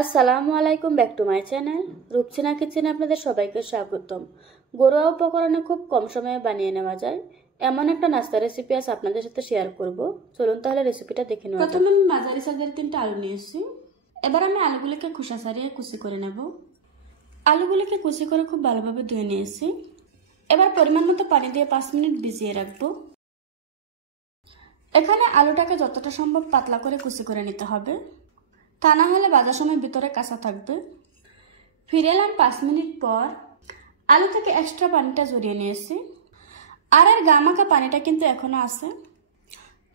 আসসালামু আলাইকুম, back to my channel Rupsina কিচেনে আপনাদের সবাইকে স্বাগতম। ঘরোয়া উপকরণে খুব কম সময়ে বানিয়ে নেওয়া যায় এমন একটা নাস্তা রেসিপি আজ আপনাদের সাথে শেয়ার করব। চলুন তাহলে রেসিপিটা দেখে নেওয়া যাক। প্রথমে আমি মাঝারি সাইজের 3টা আলু নিয়েছি। এবার আমি আলুগুলোকে খোসা ছাড়িয়ে কুচি করে নেব। আলুগুলোকে কুচি করে খুব ভালোভাবে ধুয়ে নিয়েছি। এবার পরিমাণ মতো পানি দিয়ে 5 মিনিট ভিজিয়ে রাখবো। এখানে আলুটাকে যতটা সম্ভব পাতলা করে কুচি করে নিতে হবে, তা না হলে ভাজার সময় ভিতরে কাঁচা থাকবে। ফিরে এলাম 5 মিনিট পর। আলু থেকে এক্সট্রা পানিটা ঝরিয়ে নিয়েছি, আর এর গামাখা পানিটা কিন্তু এখনো আছে।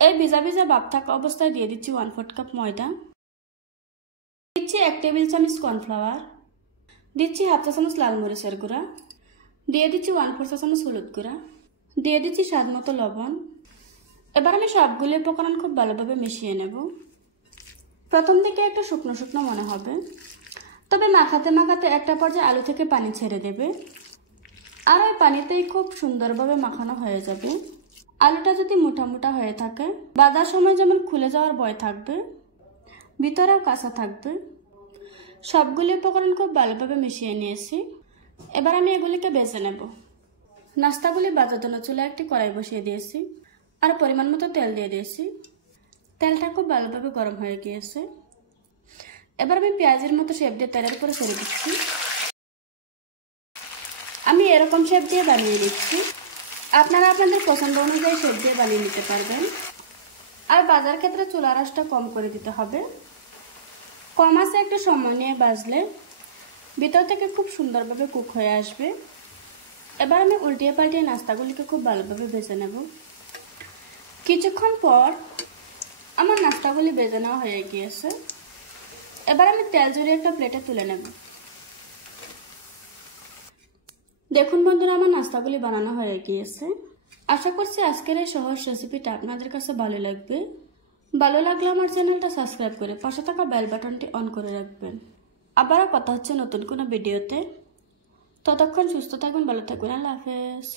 এই ভিজা ভিজা ভাব থাকা অবস্থায় দিয়ে দিচ্ছি 1/4 কাপ ময়দা, দিচ্ছি 1 টেবিল চামচ কর্নফ্লাওয়ার, দিচ্ছি 1/2 চা চামচ লাল মরিচের গুঁড়া, দিয়ে দিচ্ছি 1/4 চা চামচ হলুদ গুঁড়া, দিয়ে দিচ্ছি স্বাদ মতো লবণ। এবার আমি সবগুলো উপকরণ খুব ভালোভাবে মিশিয়ে নেব। প্রথম দিকে একটু শুকনো শুকনো মনে হবে, তবে মাখাতে মাখাতে একটা পর্যায়ে আলু থেকে পানি ছেড়ে দেবে, আর ওই পানিতেই খুব সুন্দরভাবে মাখানো হয়ে যাবে। আলুটা যদি মোটা মোটা হয়ে থাকে, ভাজার সময় যেমন খুলে যাওয়ার ভয় থাকবে, ভিতরেও কাঁচা থাকবে। সবগুলি উপকরণ খুব ভালোভাবে মিশিয়ে নিয়েছি। এবার আমি এগুলিকে ভেজে নেব। নাস্তাগুলি ভাজার জন্য চুলায় একটি কড়াই বসিয়ে দিয়েছি, আর পরিমাণ মতো তেল দিয়ে দিয়েছি। তেলটা খুব ভালোভাবে গরম হয়ে গিয়েছে। এবার আমি পেঁয়াজের মতো শেপ দিয়ে তেলের উপরে ছেড়ে দিচ্ছি। আমি এরকম শেপ দিয়ে বানিয়ে নিচ্ছি। আপনারা আপনাদের পছন্দ অনুযায়ী শেপ দিয়ে বানিয়ে নিতে পারবেন। আর ভাজার ক্ষেত্রে চুলার আঁচটা কম করে দিতে হবে। কম আঁচে একটু সময় নিয়ে ভাজলে ভিতর থেকে খুব সুন্দরভাবে কুক হয়ে আসবে। এবার আমি উল্টিয়ে পাল্টিয়ে নাস্তাগুলিকে খুব ভালোভাবে ভেজে নেব। কিছুক্ষণ পর আমার নাস্তাগুলি ভেজে নেওয়া হয়ে গিয়েছে। এবার আমি তেল ঝরিয়ে একটা প্লেটে তুলে নেব। দেখুন বন্ধুরা, আমার নাস্তাগুলি বানানো হয়ে গিয়েছে। আশা করছি আজকের এই সহজ রেসিপিটা আপনাদের কাছে ভালো লাগবে। ভালো লাগলে আমার চ্যানেলটা সাবস্ক্রাইব করে পাশে থাকা বেল বাটনটি অন করে রাখবেন। আবারও কথা হচ্ছে নতুন কোনো ভিডিওতে। ততক্ষণ সুস্থ থাকবেন, ভালো থাকবেন। আল্লাহ হাফেজ।